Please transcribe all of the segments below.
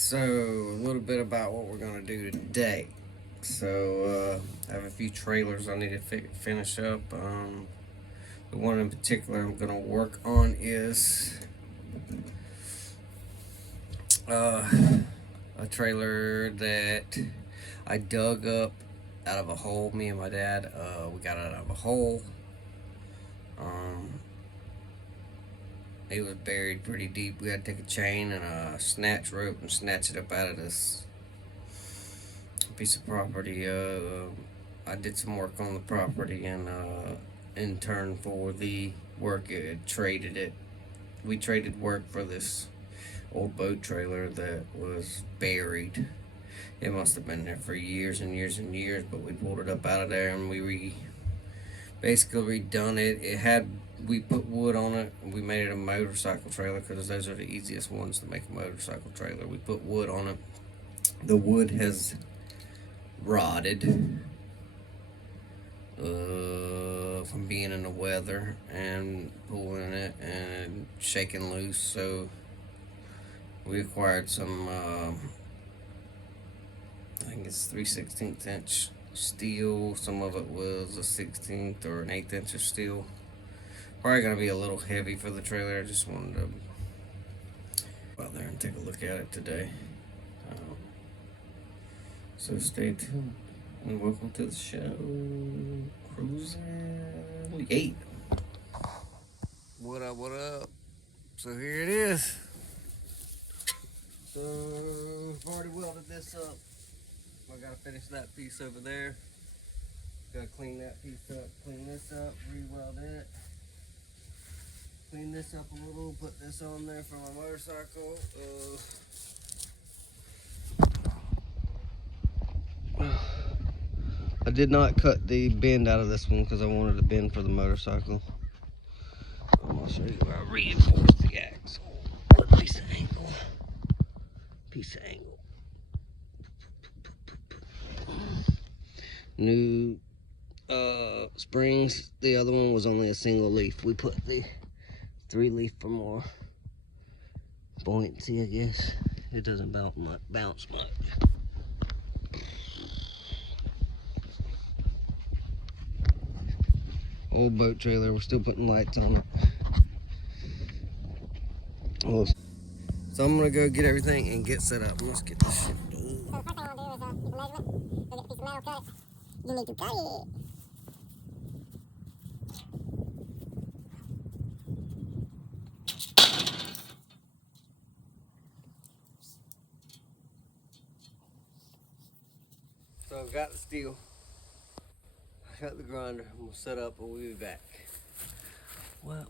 So, a little bit about what we're going to do today. So, I have a few trailers I need to finish up. The one in particular I'm going to work on is a trailer that I dug up out of a hole. Me and my dad, we got it out of a hole. It was buried pretty deep. We had to take a chain and a snatch rope and snatch it up out of this piece of property. I did some work on the property, and in turn for the work, it traded it. We traded work for this old boat trailer that was buried. It must have been there for years and years and years, but we pulled it up out of there and we basically redone it. We put wood on it. We made it a motorcycle trailer because those are the easiest ones to make a motorcycle trailer. We put wood on it. The wood has rotted from being in the weather and pulling it and shaking loose. So we acquired some, I think it's 3/16 inch steel. Some of it was a 16th or an 1/8 inch of steel. Probably gonna be a little heavy for the trailer. I just wanted to go out there and take a look at it today. So stay tuned and welcome to the show. Cruising 8. What up, what up? So here it is. So I've already welded this up. I gotta finish that piece over there. Gotta clean that piece up, clean this up, re-weld it. Clean this up a little, put this on there for my motorcycle. I did not cut the bend out of this one because I wanted a bend for the motorcycle. I'm gonna show you how I reinforce the axle. Piece of angle. New springs. The other one was only a single leaf. We put the 3-leaf for more buoyancy, I guess. It doesn't bounce much. Old boat trailer, we're still putting lights on it. So I'm gonna go get everything and get set up. Let's get this shit done. So the first thing I want to do is get the measurement, go get the piece of metal, cut it. You need to cut it. So I've got the steel, I got the grinder, we'll set up and we'll be back. What?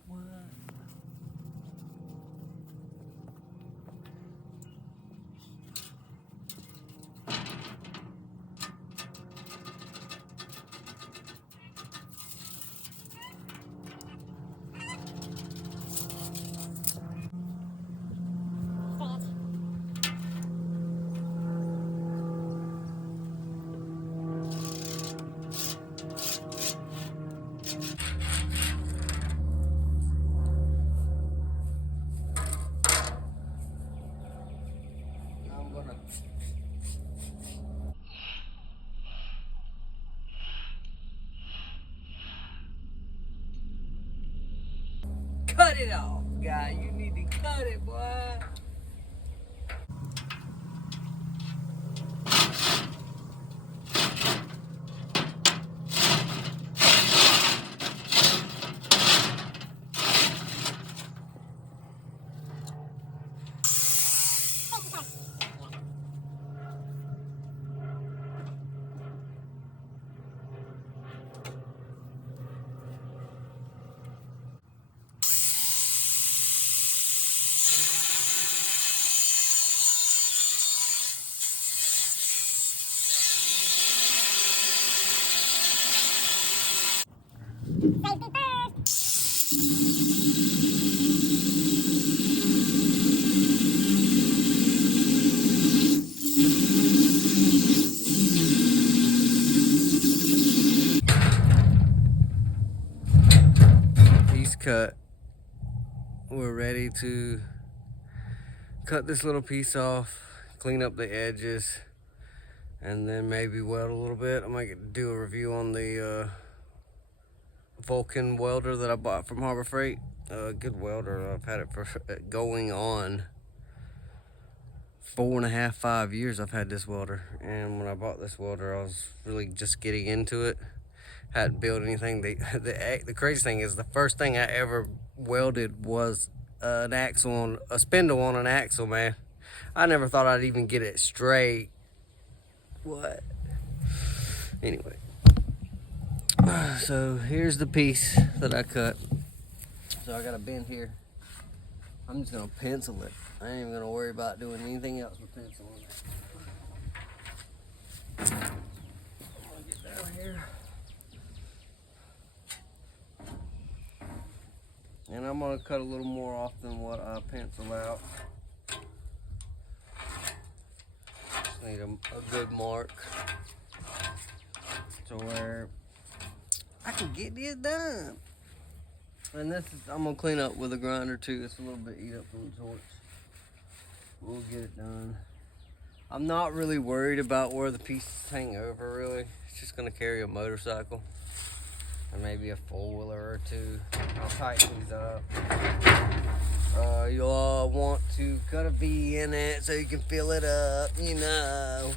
Cut it off, guy. You need to cut it, boy. Safety first. Piece cut. We're ready to cut this little piece off, clean up the edges, and then maybe weld a little bit. I might do a review on the Vulcan welder that I bought from Harbor Freight. Good welder. I've had it for going on 4.5, 5 years. I've had this welder, and when I bought this welder, I was really just getting into it. Hadn't built anything. The crazy thing is, the first thing I ever welded was an axle a spindle on an axle, man. I never thought I'd even get it straight. What? Anyway. So here's the piece that I cut. So I got a bend here. I'm just gonna pencil it. I ain't even gonna worry about doing anything else with penciling it. I'm gonna get down here. And I'm gonna cut a little more off than what I pencil out. Just need a good mark to where I can get this done. And this is, I'm gonna clean up with a grinder too. It's a little bit eat up from the torch. We'll get it done. I'm not really worried about where the pieces hang over, really. It's just gonna carry a motorcycle and maybe a four-wheeler or two. I'll tighten these up. You'll all want to cut a V in it so you can fill it up, you know.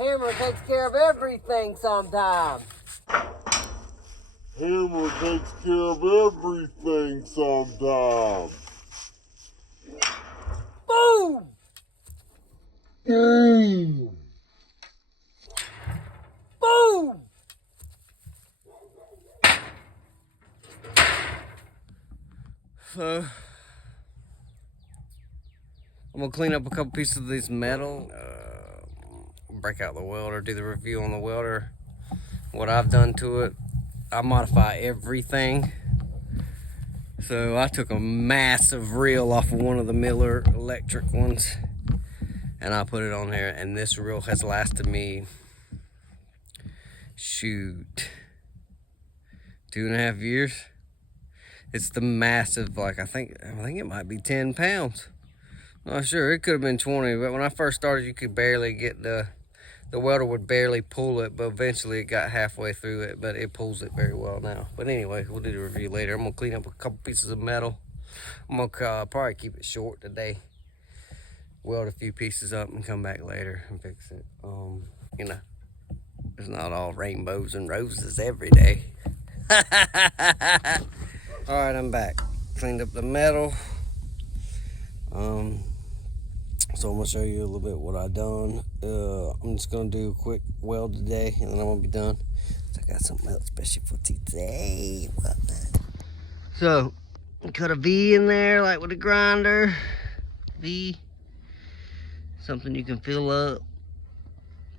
Hammer takes care of everything sometimes. Hammer takes care of everything sometimes. Boom! Boom! Boom! So, I'm gonna clean up a couple pieces of this metal. Break out the welder, do the review on the welder, what I've done to it. I modify everything. So I took a massive reel off of one of the Miller electric ones and I put it on there, and this reel has lasted me, shoot, 2.5 years. It's the massive, like I think it might be 10 pounds. Not sure, it could have been 20, but when I first started, you could barely get the welder would barely pull it, but eventually it got halfway through it, but it pulls it very well now. But anyway, we'll do the review later. I'm gonna clean up a couple pieces of metal. I'm gonna probably keep it short today. Weld a few pieces up and come back later and fix it. You know, it's not all rainbows and roses every day. All right, I'm back. Cleaned up the metal. So I'm gonna show you a little bit what I done. I'm just gonna do a quick weld today, and then I'm gonna be done. So I got something else special for today. So cut a V in there, like with a grinder. V, something you can fill up.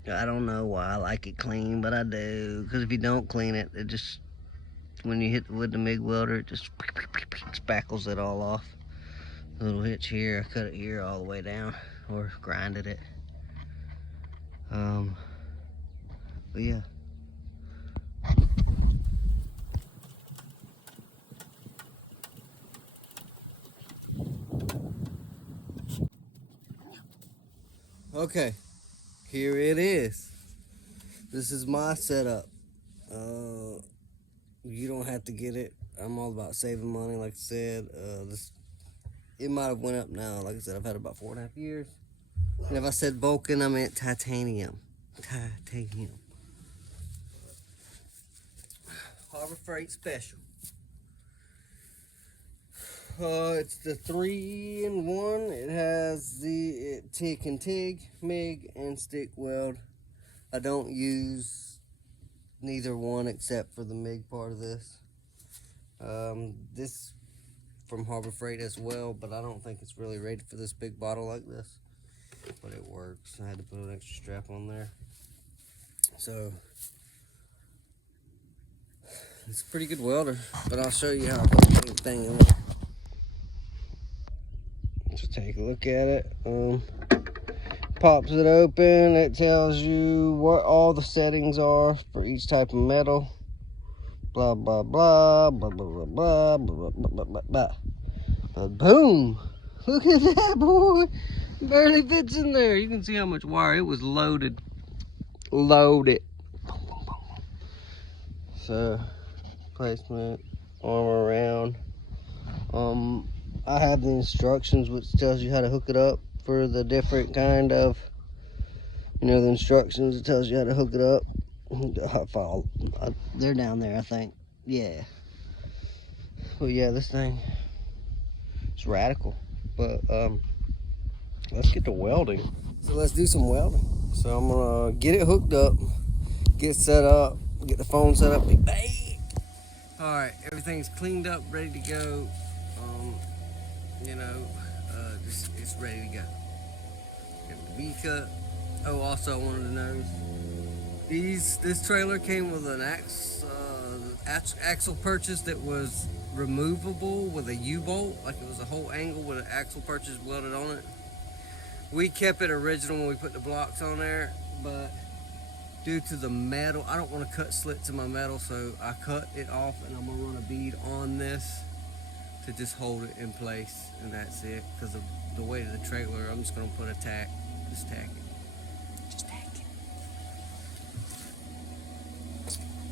I don't know why I like it clean, but I do. Because if you don't clean it, it just, when you hit the wood, the MIG welder, it just spackles it all off. A little hitch here, I cut it here all the way down, or grinded it. But yeah. Okay, here it is. This is my setup. You don't have to get it. I'm all about saving money, like I said. It might have went up now. Like I said, I've had it about 4.5 years. And if I said Vulcan, I meant titanium. Titanium. Harbor Freight Special. It's the 3-in-1. It has the TIG and TIG, MIG, and stick weld. I don't use neither one except for the MIG part of this. This from Harbor Freight as well, but I don't think it's really rated for this big bottle like this. But it works. I had to put an extra strap on there. So it's a pretty good welder, but I'll show you how I put everything in there. Just take a look at it. Pops it open. It tells you what all the settings are for each type of metal. Blah blah blah blah blah blah blah blah blah blah blah. But boom! Look at that, boy! Barely fits in there. You can see how much wire. It was loaded. Loaded. So placement, arm around. I have the instructions which tells you how to hook it up for the different kind of, the instructions. It tells you how to hook it up. They're down there, I think. Yeah. Well, yeah, this thing is radical. But let's get to welding. So let's do some welding. So I'm gonna get it hooked up, get it set up, get the phone set up. Bang! All right, everything's cleaned up, ready to go. It's ready to go. Got the V-cut. Oh, also I wanted to know, this trailer came with an axle purchase that was removable with a U-bolt, like it was a whole angle with an axle purchase welded on it. We kept it original when we put the blocks on there, but due to the metal, I don't want to cut slits in my metal, so I cut it off, and I'm gonna run a bead on this to just hold it in place, and that's it. Because of the weight of the trailer, I'm just gonna put a tack, just tack it. Just tack it.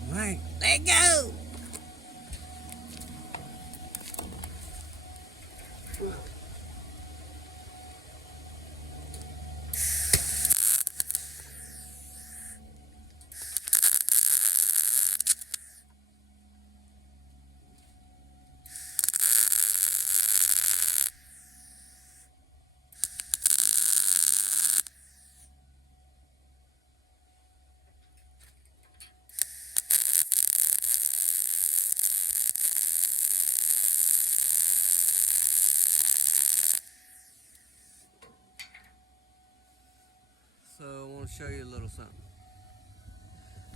All right, let go. So I want to show you a little something.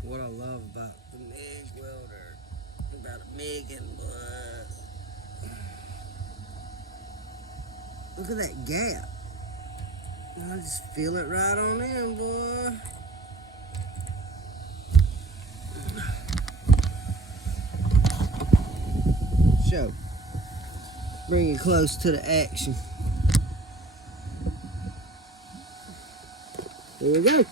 What I love about the MIG welder, about a MIG and look at that gap. I just feel it right on in, boy. Show. Bring it close to the action. There we go.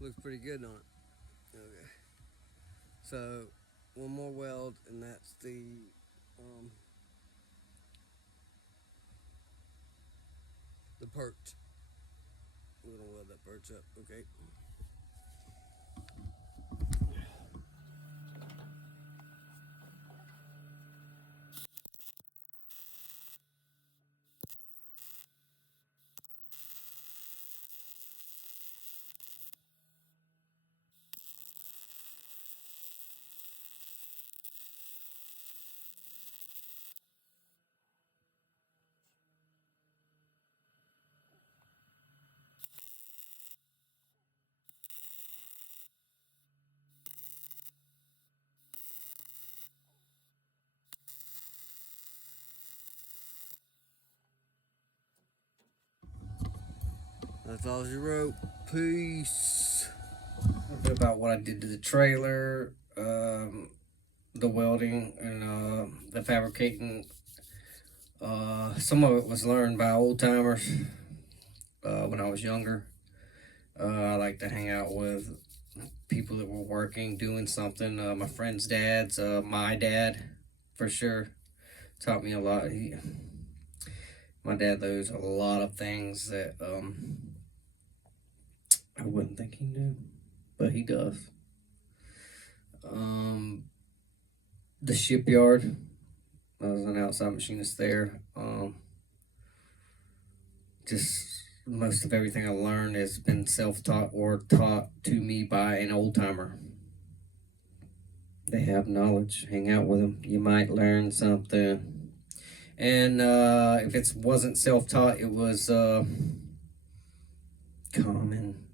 Looks pretty good on it. Okay. So one more weld, and that's the perch. We're gonna weld that perch up. Okay. That's all she wrote. Peace. A bit about what I did to the trailer, the welding, and the fabricating. Some of it was learned by old timers when I was younger. I like to hang out with people that were working, doing something. My friend's dad's, my dad, for sure, taught me a lot. My dad knows a lot of things that I wouldn't think he knew, but he does. The shipyard, I was an outside machinist there. Just most of everything I learned has been self-taught or taught to me by an old-timer. They have knowledge. Hang out with them. You might learn something. And if it wasn't self-taught, it was common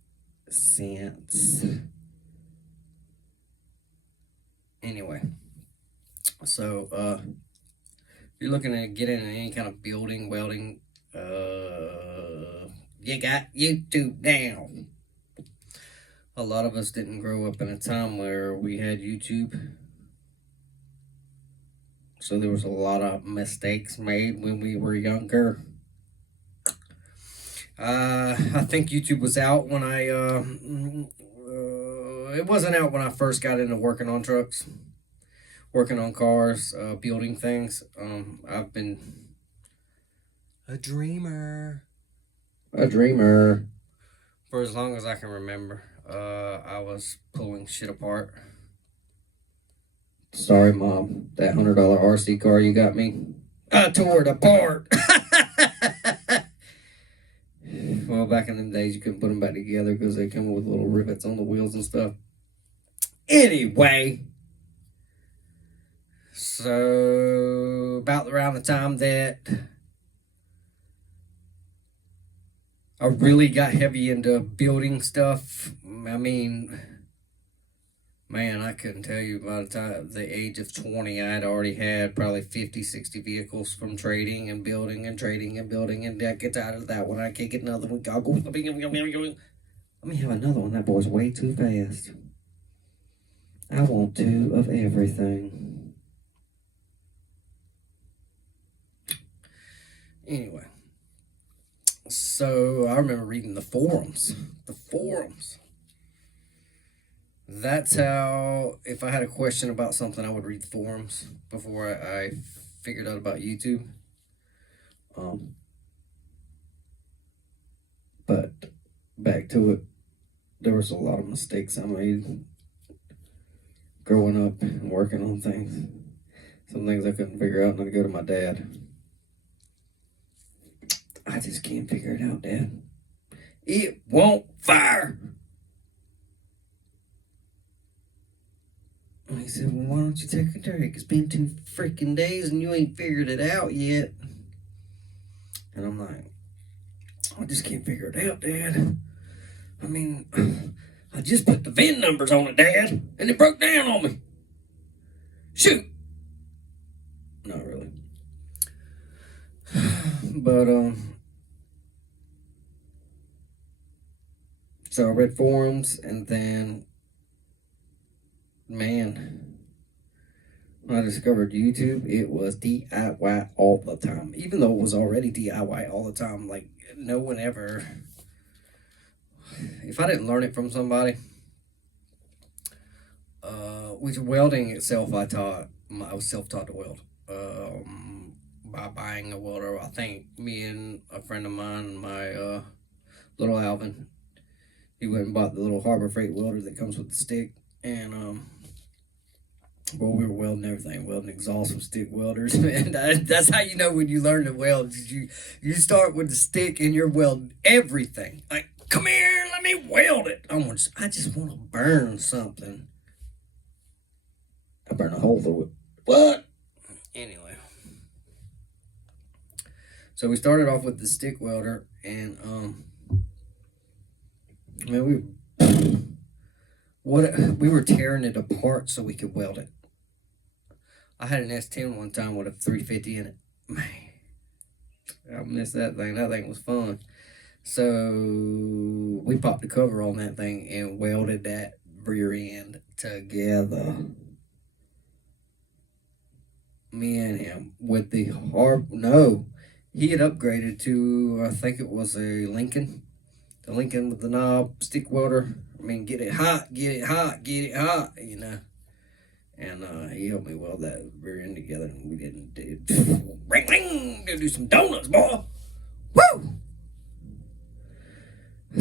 sense. Anyway, so if you're looking to get into any kind of building, welding, you got YouTube now. A lot of us didn't grow up in a time where we had YouTube. So there was a lot of mistakes made when we were younger. I think YouTube was out when it wasn't out when I first got into working on trucks, working on cars, building things. I've been a dreamer for as long as I can remember. I was pulling shit apart. Sorry, Mom. That $100 RC car you got me, I tore it apart. Well, back in them days, you couldn't put them back together because they come with little rivets on the wheels and stuff. Anyway, so about around the time that I really got heavy into building stuff, I mean, man, I couldn't tell you by the age of 20, I had already had probably 50, 60 vehicles from trading and building and trading and building, and that gets out of that one. I can't get another one. I'll go. Let me have another one. That boy's way too fast. I want two of everything. Anyway, so I remember reading the forums. That's how, if I had a question about something, I would read the forums before I figured out about YouTube. But back to it, there was a lot of mistakes I made growing up and working on things. Some things I couldn't figure out, and I'd go to my dad. I just can't figure it out, Dad. It won't fire. And he said, well, why don't you take a break? It's been 2 freaking days and you ain't figured it out yet. And I'm like, I just can't figure it out, Dad. I mean, I just put the VIN numbers on it, Dad, and it broke down on me. Shoot. Not really. But, so I read forums, and then, man, when I discovered YouTube, it was DIY all the time. Even though it was already DIY all the time, like, no one ever, if I didn't learn it from somebody, which welding itself I was self-taught to weld, by buying a welder. I think me and a friend of mine, my little Alvin, he went and bought the little Harbor Freight welder that comes with the stick, and well, we were welding everything, welding exhaust with stick welders, and that's how you know when you learn to weld. You start with the stick and you're welding everything. Like, come here, let me weld it. I just want to burn something. I burn a hole through it. What? Anyway, so we started off with the stick welder, and man, we were tearing it apart so we could weld it. I had an S10 one time with a 350 in it. Man, I missed that thing. That thing was fun. So we popped the cover on that thing and welded that rear end together. Me and him with the no, he had upgraded to, I think it was a Lincoln. The Lincoln with the knob stick welder. I mean, get it hot, get it hot, get it hot, you know. And he helped me weld that rear end together, and we didn't do ring ring. Gonna do some donuts, boy. Woo!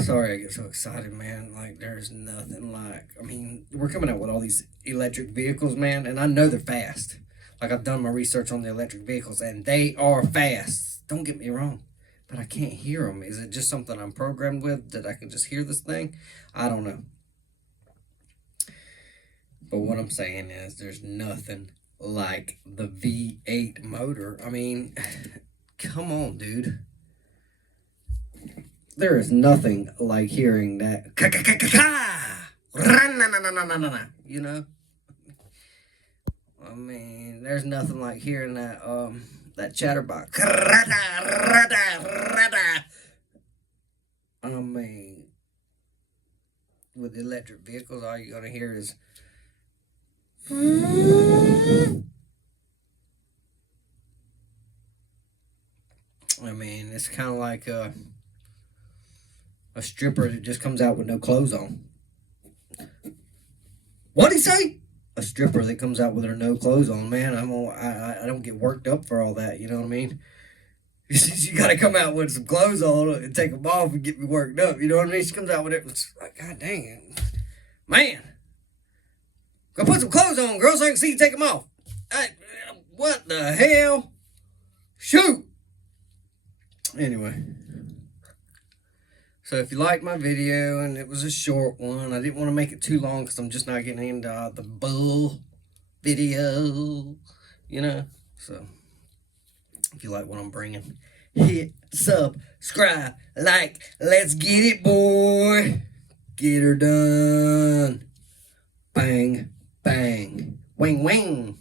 Sorry, I get so excited, man. Like, there's nothing like. I mean, we're coming out with all these electric vehicles, man, and I know they're fast. Like, I've done my research on the electric vehicles, and they are fast. Don't get me wrong, but I can't hear them. Is it just something I'm programmed with that I can just hear this thing? I don't know. But what I'm saying is, there's nothing like the V8 motor. I mean, come on, dude. There is nothing like hearing that. You know? I mean, there's nothing like hearing that chatterbox. I mean, with electric vehicles, all you're gonna hear is I mean, it's kind of like a stripper that just comes out with no clothes on. What'd he say? A stripper that comes out with her no clothes on, man. I don't get worked up for all that. You know what I mean? You gotta come out with some clothes on and take them off and get me worked up. You know what I mean? She comes out with it. It's like, God dang it, man! Go put some clothes on, girl, so I can see you take them off. What the hell? Shoot. Anyway. So if you liked my video, and it was a short one, I didn't want to make it too long because I'm just not getting into the bull video, you know. So if you like what I'm bringing, hit subscribe, like, let's get it, boy. Get her done. Bang, bang, wing, wing.